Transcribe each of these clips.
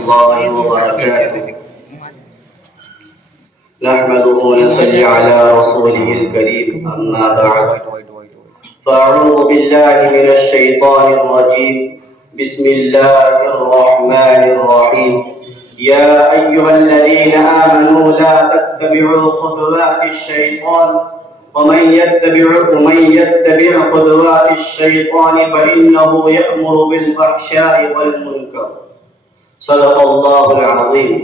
الله وبركاته. نحمده ونصلي على رسوله الكريم، أما بعد. فأعوذ بالله من الشيطان الرجيم. بسم الله الرحمن الرحيم. يا أيها الذين آمنوا لا تتبعوا خطوات الشيطان ومن يتبع خطوات الشيطان فإنه يأمر بالفحشاء والمنكر. صدق الله العظيم.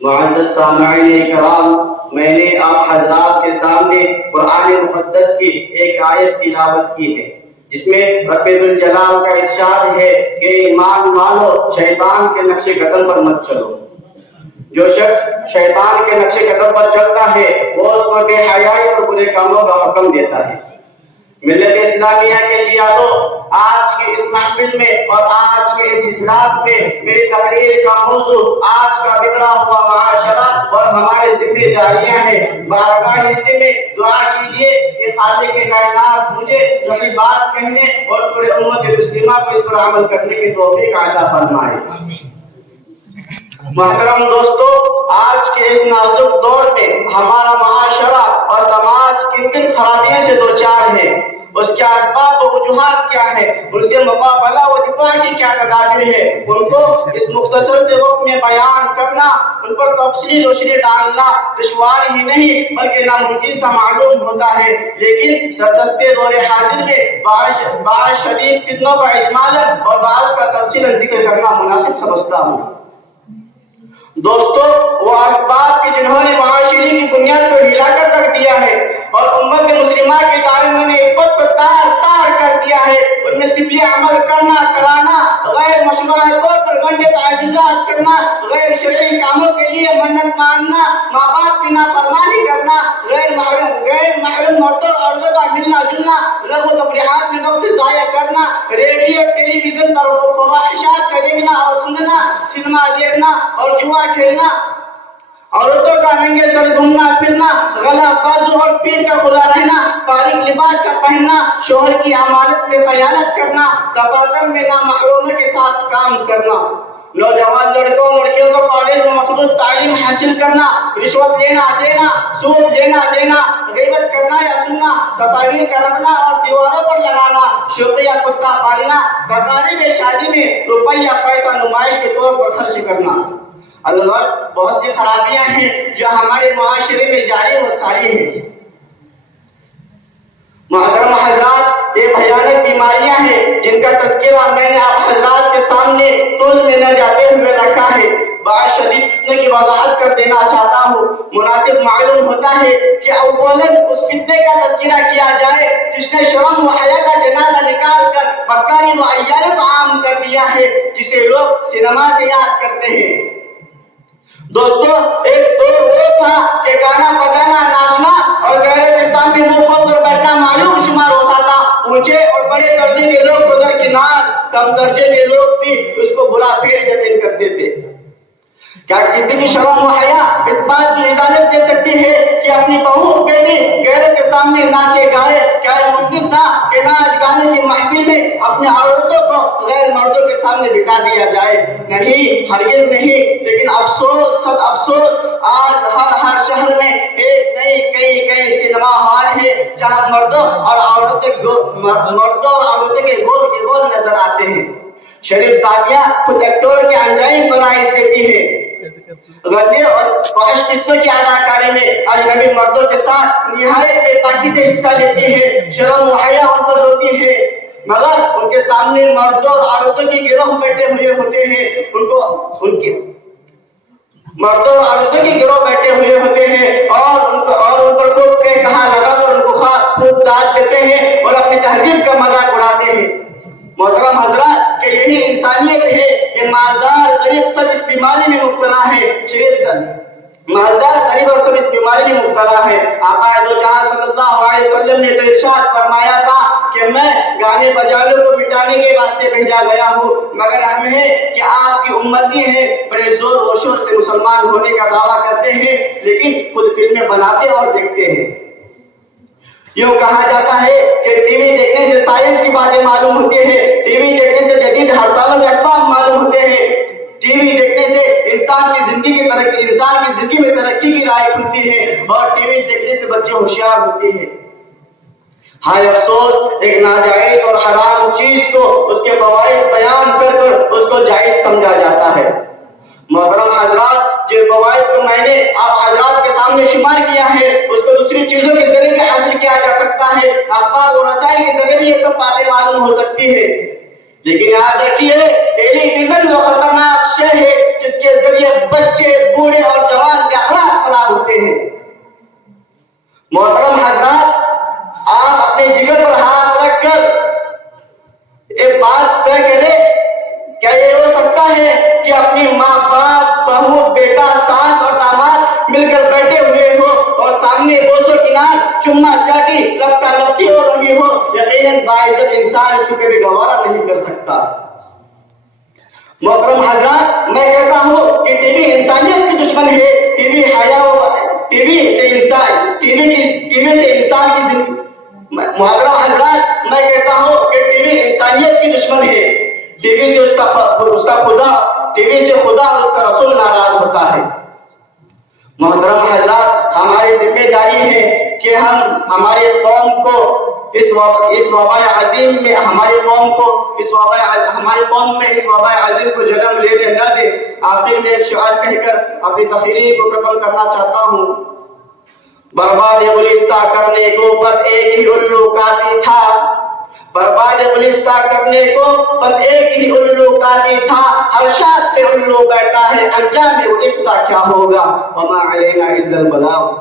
معزز سامعین کرام، میں نے آپ حضرات کے سامنے قرآن مقدس کی ایک آیت تلاوت کی ہے جس میں رب ذوالجلال کا ارشاد ہے کہ ایمان والو شیطان کے نقش قدم پر مت چلو. جو شخص شیطان کے نقش قدم پر چلتا ہے وہ اس کو بے حیائی اور برے کاموں کا حکم دیتا ہے. ملت اسلامیہ کے جیادو، آج کے اس محفل میں اور آج کے اس اجلاس میں میری تقریر کا موضوع آج کا بگڑا ہوا معاشرہ اور ہمارے ذمہ داریاں ہیں. بارگاہ حصے میں دعا کیجیے کہ خالق کائنات مجھے صحیح بات کہنے اور پورے امت مسلمہ کو اس پر عمل کرنے کی توفیق عطا فرمائے. محترم دوستو، آج کے اس نازک دور میں ہمارا معاشرہ اور سماج کن کن خرابیوں سے دوچار ہے، اس کے اسباب و وجوہات کیا ہے، ان سے مقابلہ و دفاع کی کیا تدابیر ہے، ان کو اس مختصر سے وقت میں بیان کرنا، ان پر تفصیلی روشنی ڈالنا دشوار ہی نہیں بلکہ ناممکن سا معلوم ہوتا ہے. لیکن سرسبز دور حاضر میں بعض شدید فتنوں کا اجمالا اور بعض کا تفصیلا ذکر کرنا مناسب سمجھتا ہوں. دوستو، وہ اسباب کہ جنہوں نے معاشرے کی بنیاد کو ہلا کر رکھ دیا ہے اور امت مسلمہ کی تعلیم نے خود کو تار تار کر دیا ہے، ان میں سبلی عمل کرنا کرانا، غیر مشروع طور پر گنڈے تعجزات کرنا، غیر شرعی کاموں کے لیے منت ماننا، ماں باپ کی نافرمانی کرنا، غیر محرم مردوں اور عورتوں کا ملنا جلنا، لغو و تفریحات میں وقت ضائع کرنا، ریڈیو ٹیلی ویژن پر فواحشات کا دیکھنا اور سننا، سنیما دیکھنا اور جوا کھیلنا، عورتوں کا ننگے سر گھومنا پھرنا، گلا بازو اور پیٹ کا کھلا رہنا، باریک لباس کا پہننا، شوہر کی امانت میں خیانت کرنا، دفاتر میں نامحرموں کے ساتھ کام کرنا، نوجوان لڑکوں لڑکیوں کو کالج میں مخصوص تعلیم حاصل کرنا، رشوت لینا دینا، سود لینا دینا، غیبت کرنا یا سننا، تصاویر کرنا اور دیواروں پر لگانا، شوقی یا کتا پالنا، تقاریب شادی میں روپے یا پیسہ نمائش کے طور پر خرچ کرنا. اللہ، بہت سی خرابیاں ہیں جو ہمارے معاشرے میں جاری و ساری ہیں. محترم حضرات، یہ بھیانک بیماریاں ہیں جن کا تذکرہ میں نے آپ حضرات کے سامنے طول میں نہ جاتے ہوئے رکھا ہے. بعض شدید فتنے کی وضاحت کر دینا چاہتا ہوں. مناسب معلوم ہوتا ہے کہ اولاً اس فتنے کا تذکرہ کیا جائے جس نے شرم و حیا کا جنازہ نکال کر مکاری و عیاری کو عام کر دیا ہے، جسے لوگ سینما سے یاد کرتے ہیں. دوستو، ایک دور وہ تھا کہ گانا بجانا ناچنا اور گہرے کے سامنے منہ کھول کر بیٹھنا معلوم شمار ہوتا تھا. اونچے اور بڑے درجے کے لوگ تو درکنار، کم درجے کے لوگ بھی اس کو برا فعل یقین کرتے تھے. کیا کسی کی شرم و حیا اس بات کی اجازت دے سکتی ہے کہ اپنی بہو بیٹی غیروں کے سامنے ناچے گائے؟ کیا یہ ممکن تھا کہ ناچ گانے کی محفل میں اپنے عورتوں کو غیر مردوں کے سامنے بٹھا دیا جائے؟ نہیں، ہرگز نہیں. لیکن افسوس خود افسوس، آج ہر شہر میں ایک نہیں کئی سینما ہال ہیں جہاں مردوں اور عورتوں کے گول نظر آتے ہیں. شریف زاویہ خود ایکٹور کے انجائم بنائی دیتی ہے. غزے اور فحش قصوں کی اداکاری میں اجنبی مردوں کے ساتھ نہایت بے باکی سے حصہ لیتی ہے. شرم و حیا ان پر ہوتی ہے مگر ان کے سامنے مردوں اور عورتوں کی گروہ بیٹھے ہوئے ہوتے ہیں، مردوں اور عورتوں کی گروہ بیٹھے ہوئے ہوتے ہیں اور ان پر خوب کے کہاں لگا کر ان کو خوب داد دیتے ہیں اور اپنی تہذیب کا مذاق اڑاتے ہیں. محترم حضرات، کہ یہی انسانیت ہے کہ مالدار غریب سب اس بیماری میں مبتلا ہے. مالدار غریب اور سب اس بیماری میں مبتلا ہے. آقا دو-جہاں صلی اللہ علیہ وسلم نے تو ارشاد فرمایا تھا کہ میں گانے بجانے کو مٹانے کے واسطے بھیجا گیا ہوں، مگر ہم ہیں کہ آپ کی امتی ہیں بڑے زور و شور سے مسلمان ہونے کا دعویٰ کرتے ہیں لیکن خود فلمیں بناتے اور دیکھتے ہیں. یوں کہا جاتا ہے کہ ٹی وی دیکھنے سے سائنس کی باتیں معلوم ہوتی ہیں، ٹی وی دیکھنے سے جدید ہڑتالوں کے اسباب معلوم ہوتے ہیں، ٹی وی دیکھنے سے انسان کی زندگی میں ترقی کی راہ کھلتی ہے اور ٹی وی دیکھنے سے بچے ہوشیار ہوتے ہیں۔ ہائے افسوس، ایک ناجائز اور حرام چیز کو اس کے فوائد بیان کر کر اس کو جائز سمجھا جاتا ہے۔ محترم حضرات، جو فوائد کو میں نے آپ حضرات کے سامنے شمار کیا ہے اس کو دوسری چیزوں کے ذریعے بھی حاصل کیا جا سکتا ہے، اخبار اور رسائل کے ذریعے بھی یہ سب باتیں معلوم ہو سکتی ہے، لیکن یاد رکھیے ٹیلی ویژن وہ خطرناک شے ہے جس کے ذریعے بچے، بوڑھے اور جوان کے اخلاق خراب ہوتے ہیں۔ محترم حضرات، آپ اپنے جگر پر ہاتھ رکھ کر ایک بات طے کریں، کیا یہ ہو سکتا ہے کہ اپنی ماں، باپ، بہو، بیٹا، ساس اور داماد مل کر بیٹھے ہوئے ہو اور سامنے بوسو کنار، چما چاٹی، لپٹا لپٹی ہو رہی ہو؟ یقیناً باعزت انسان اس کو کبھی گوارا نہیں کر سکتا۔ محترم حضرات، میں کہتا ہوں کہ ٹی وی انسانیت کی دشمن ہے، ٹی وی سے انسان کی زندگی۔ محترم حضرات، میں کہتا ہوں کہ ٹی وی انسانیت کی دشمن ہے، ٹی وی سے خدا اور اس کا رسول ناراض ہوتا ہے۔ محترم حضرات، ہماری ذمہ داری ہے کہ ہم ہماری قوم کو اس وباء عظیم میں ہماری قوم میں اس وباء عظیم کو جنم لینے نہ دیں۔ آخر میں ایک شعر کہہ کر اپنی تقریر کو ختم کرنا چاہتا ہوں۔ برباد گلستہ کرنے کو بس ایک ہی الو کافی تھا، برباد گلستہ کرنے کو بس ایک ہی الو کافی تھا، ہر شاخ پہ الو بیٹھا ہے، انجام گلستہ کیا ہوگا، وما علینا الا البلاغ۔